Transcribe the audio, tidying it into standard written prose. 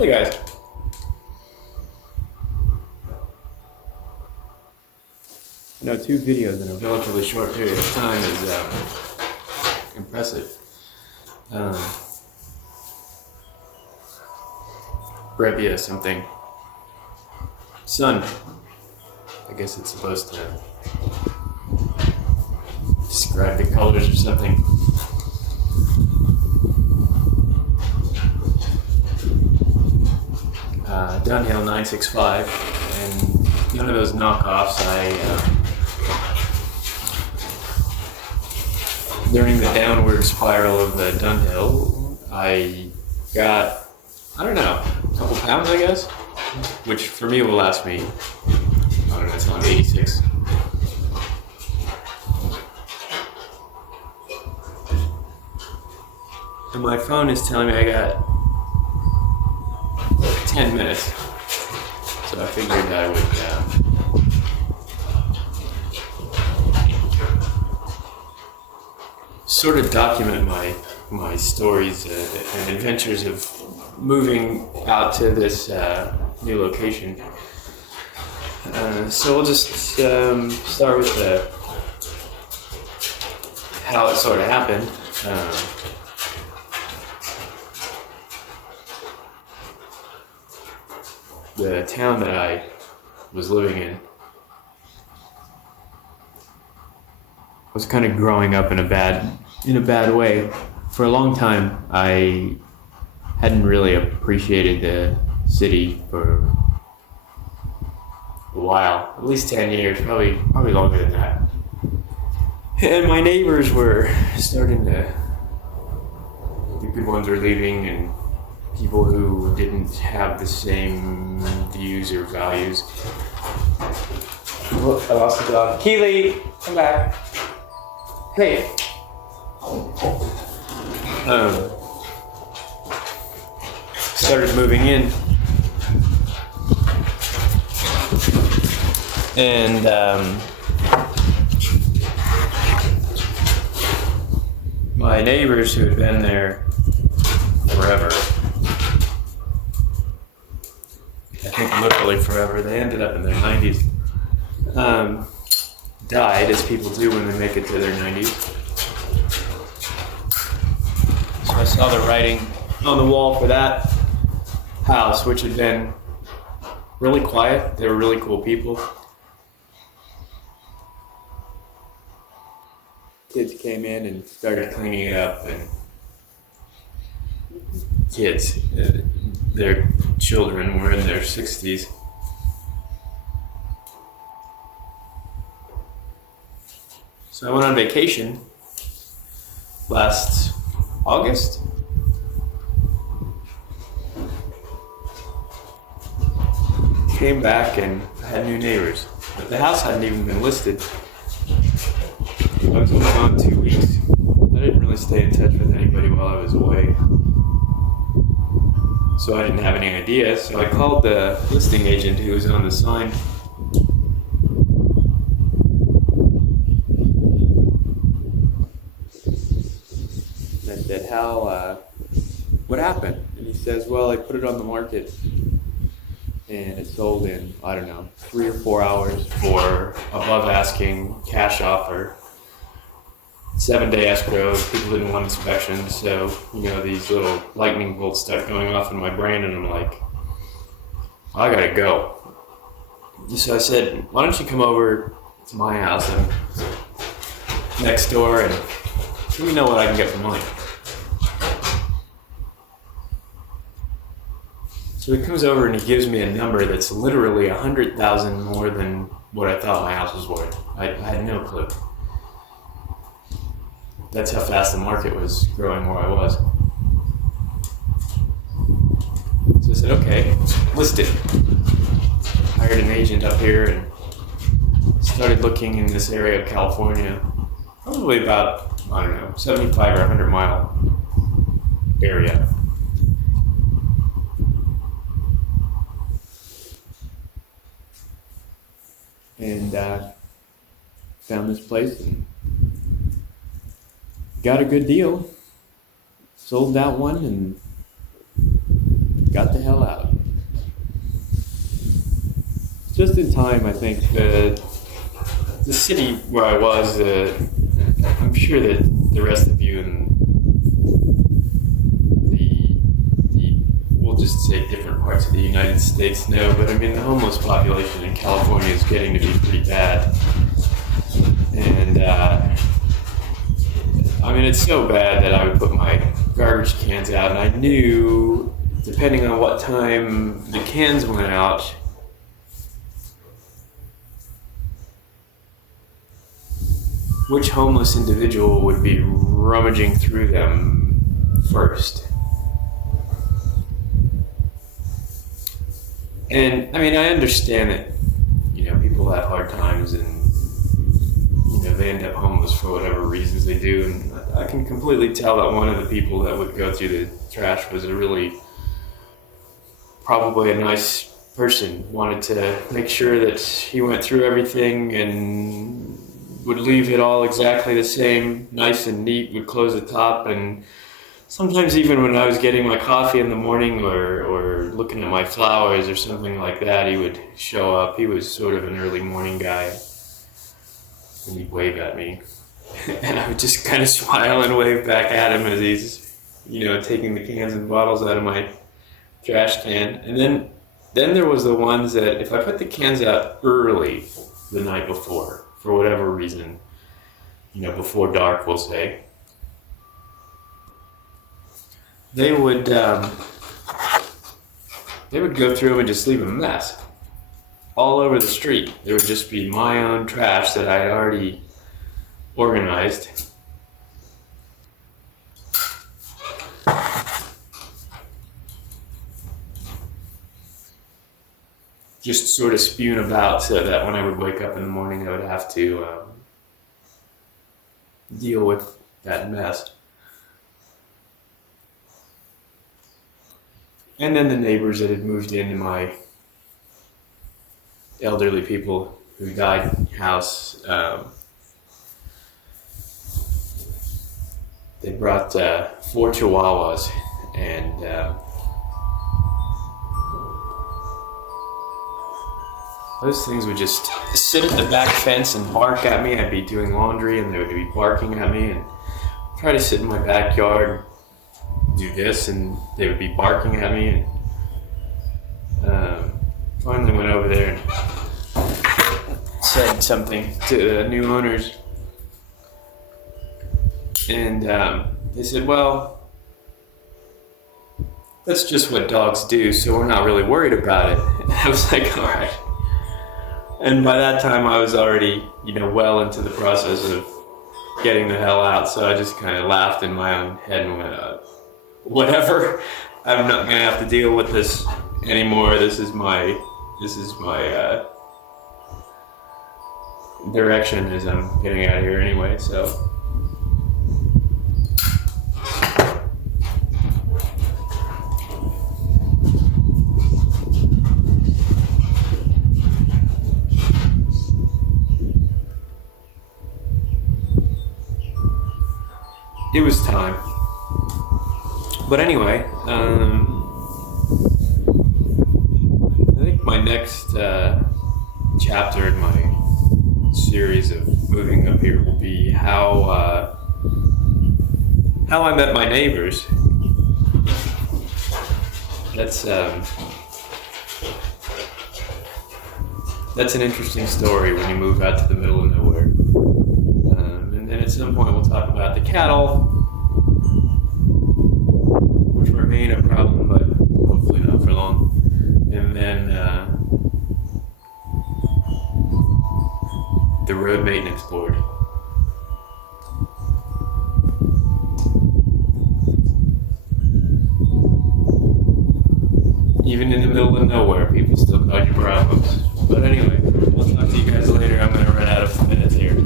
Hey guys. You know, 2 videos in a relatively short period of time is impressive. Brevia something. Sun. I guess it's supposed to describe the colors or something. Downhill 965, and none of those knockoffs. During the downward spiral of the downhill, I got, I don't know, a couple pounds, I guess, which for me will last me, I don't know, until I'm 86. And my phone is telling me I got 10 minutes, so I figured I would sort of document my stories and adventures of moving out to this new location. So we'll just start with how it sort of happened. The town that I was living in was kind of growing up in a bad way. For a long time, I hadn't really appreciated the city for a while, at least 10 years, probably longer than that. And my neighbors were starting to, the good ones were leaving, and people who didn't have the same views or values. Oh, I lost the dog. Keely, come back. Hey. Started moving in. And my neighbors who had been there forever, I think literally forever, they ended up in their 90s, died, as people do when they make it to their 90s. So I saw the writing on the wall for that house, which had been really quiet. They were really cool people. Kids came in and started cleaning it up, and kids, their children were in their 60s. So I went on vacation last August. Came back and I had new neighbors, but the house hadn't even been listed. I was only gone 2 weeks. I didn't really stay in touch with anybody while I was away, so I didn't have any idea. So I called the listing agent who was on the sign. And I said, what happened? And he says, well, I put it on the market and it sold in, I don't know, 3 or 4 hours for above asking, cash offer. 7-day escrow, people didn't want inspections, so, these little lightning bolts start going off in my brain, and I'm like, I gotta go. So I said, why don't you come over to my house and next door and let me know what I can get for mine. So he comes over and he gives me a number that's literally 100,000 more than what I thought my house was worth. I had no clue. That's how fast the market was growing where I was. So I said, okay, list it. Hired an agent up here and started looking in this area of California, probably about, 75 or 100 mile area. And found this place and got a good deal, sold that one, and got the hell out. just in time, I think. The city where I was, I'm sure that the rest of you in the we'll just say different parts of the United States know, but I mean the homeless population in California is getting to be pretty bad, and I mean it's so bad that I would put my garbage cans out, and I knew depending on what time the cans went out, which homeless individual would be rummaging through them first. And I mean, I understand that, people have hard times and, they end up homeless for whatever reasons they do. And I can completely tell that one of the people that would go through the trash was probably a nice person, wanted to make sure that he went through everything and would leave it all exactly the same, nice and neat, would close the top. And sometimes even when I was getting my coffee in the morning or looking at my flowers or something like that, he would show up. He was sort of an early morning guy, and he'd wave at me. And I would just kind of smile and wave back at him as he's, taking the cans and bottles out of my trash can. And then there was the ones that if I put the cans out early the night before, for whatever reason, before dark, we'll say, they would go through them and just leave a mess all over the street. There would just be my own trash that I had already organized. Just sort of spewing about so that when I would wake up in the morning, I would have to deal with that mess. And then the neighbors that had moved into my elderly people who died house, they brought 4 chihuahuas, and those things would just sit at the back fence and bark at me. I'd be doing laundry and they would be barking at me, and try to sit in my backyard, do this, and they would be barking at me. And finally went over there and said something to the new owners, and they said, well, that's just what dogs do, so we're not really worried about it. And I was like, all right. And by that time I was already, well into the process of getting the hell out, so I just kind of laughed in my own head and went, whatever, I'm not gonna have to deal with this anymore. This is my direction as I'm getting out of here anyway, so. It was time. But anyway, I think my next chapter in my series of moving up here will be how I met my neighbors. That's an interesting story when you move out to the middle of nowhere. And then at some point we'll talk about the cattle, which remain a problem, but hopefully not for long. And then the road maintenance board. Even in the middle of nowhere, people still cause you problems. But anyway, I'll talk to you guys later. I'm going to run out of minutes here.